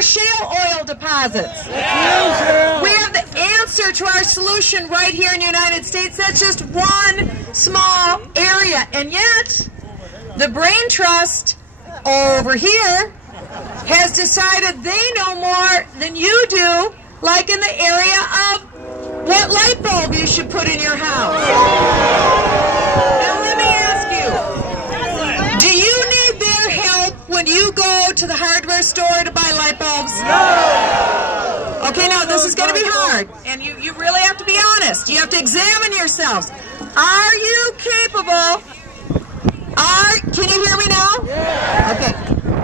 more shale oil deposits. We have the answer to our solution right here in the United States. That's just one small area. And yet, the Brain Trust over here has decided they know more than you do, like in the area of what light bulb you should put in your house. Now let me ask you, do you need their help when you go to the hardware store to buy light bulbs? No! Okay, now this is going to be hard, and you really have to be honest. You have to examine yourselves. Are you capable? Can you hear me now? Yeah. Okay.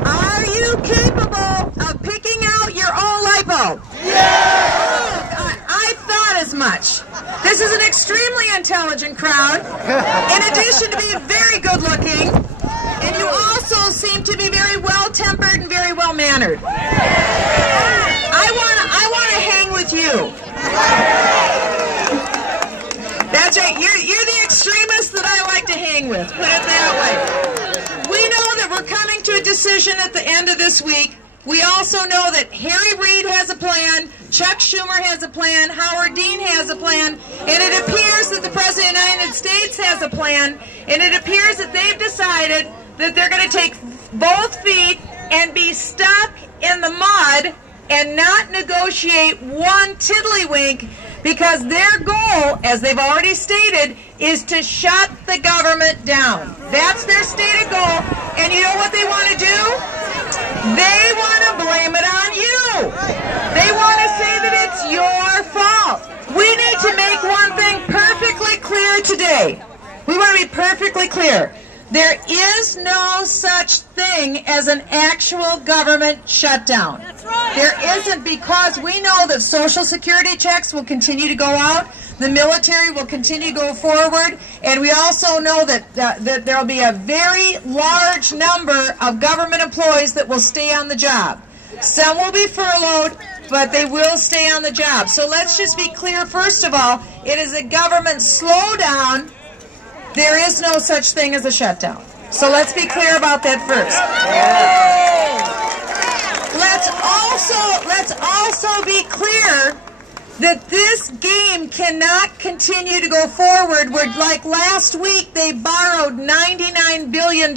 Are you capable of picking out your own light bulb? Yeah. I thought as much. This is an extremely intelligent crowd, in addition to being very good looking, and you also seem to be very well tempered and very well mannered. I want to hang with you. That's right. You're the extremist that I like to hang with. Put it that way. We know that we're coming to a decision at the end of this week. We also know that Harry Reid has a plan, Chuck Schumer has a plan, Howard Dean has a plan, and it appears that the President of the United States has a plan, and it appears that they've decided that they're going to take both feet and be stuck in the mud and not negotiate one tiddlywink, because their goal, as they've already stated, is to shut the government down. That's their stated goal, and you know what they want to do? They want to blame it on you. They want to say that it's your fault. We need to make one thing perfectly clear today. We want to be perfectly clear. There is no such thing as an actual government shutdown. That's right. There isn't, because we know that Social Security checks will continue to go out, the military will continue to go forward, and we also know that there will be a very large number of government employees that will stay on the job. Some will be furloughed, but they will stay on the job. So let's just be clear, first of all, it is a government slowdown. There is no such thing as a shutdown. So let's be clear about that first. Let's also be clear that this game cannot continue to go forward where, like last week, they borrowed $99 billion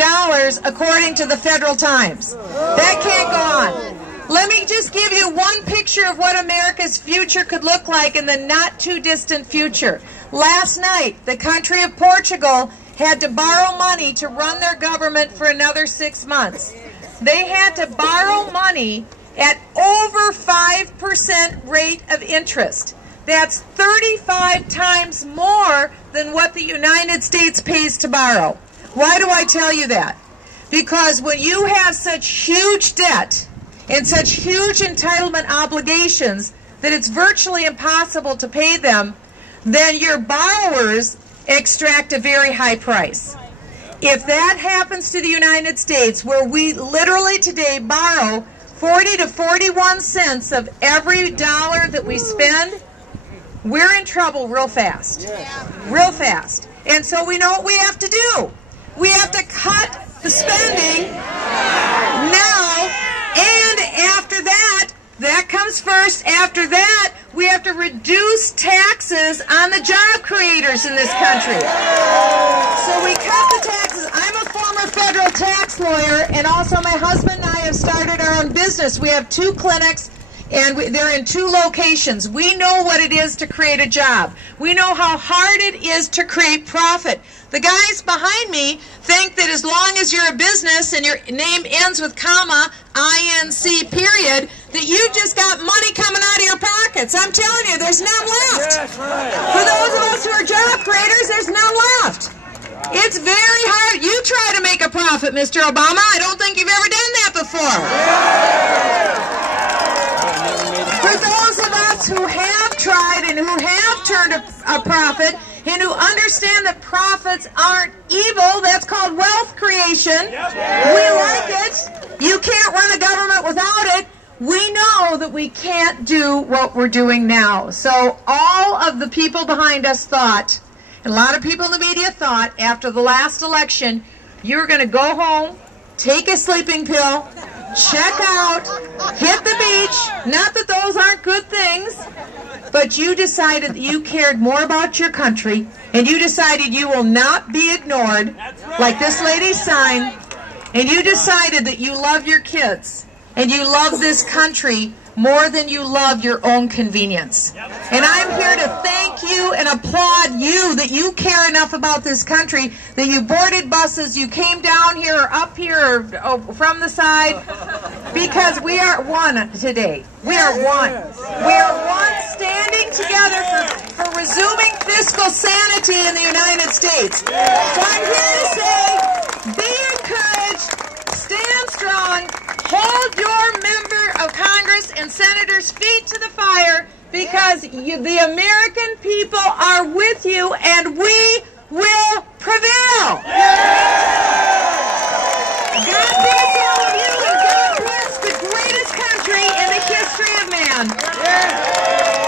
according to the Federal Times. That can't go on. Let me just give you one picture of what America's future could look like in the not-too-distant future. Last night, the country of Portugal had to borrow money to run their government for another 6 months. They had to borrow money at over 5% rate of interest. That's 35 times more than what the United States pays to borrow. Why do I tell you that? Because when you have such huge debt and such huge entitlement obligations that it's virtually impossible to pay them, then your borrowers extract a very high price. If that happens to the United States, where we literally today borrow 40 to 41 cents of every dollar that we spend, we're in trouble real fast. Real fast. And so we know what we have to do. We have to cut the spending now, and after that, that comes first. After that, we have to reduce taxes on the job creators in this country. So we cut the taxes. I'm a former federal tax lawyer, and also my husband and I have started our own business. We have 2 clinics, and they're in 2 locations. We know what it is to create a job. We know how hard it is to create profit. The guys behind me think that as long as you're a business and your name ends with comma, INC period, that you just got money coming out of your pockets. I'm telling you, there's none left. For those of us who are job creators, there's none left. It's very hard. You try to make a profit, Mr. Obama. I don't think you've ever done that before. For those of us who have tried and who have turned a profit and who understand that profits aren't evil, that's called wealth creation. We like it. You can't run a government without it. We know that we can't do what we're doing now. So all of the people behind us thought, and a lot of people in the media thought, after the last election, you're going to go home, take a sleeping pill, check out, hit the beach, Not that those aren't good things, but you decided that you cared more about your country, and you decided you will not be ignored, like this lady's sign, and you decided that you love your kids, and you love this country more than you love your own convenience. And I'm here to thank you and applaud you that you care enough about this country, that you boarded buses, you came down here or up here or from the side, because we are one today. We are one. We are one standing together for resuming fiscal sanity in the United States. So I'm here to say, be encouraged, stand strong, hold your member of Congress and senators' feet to the fire, because the American people are with you, and we will prevail. God bless all of you, and God bless the greatest country in the history of man.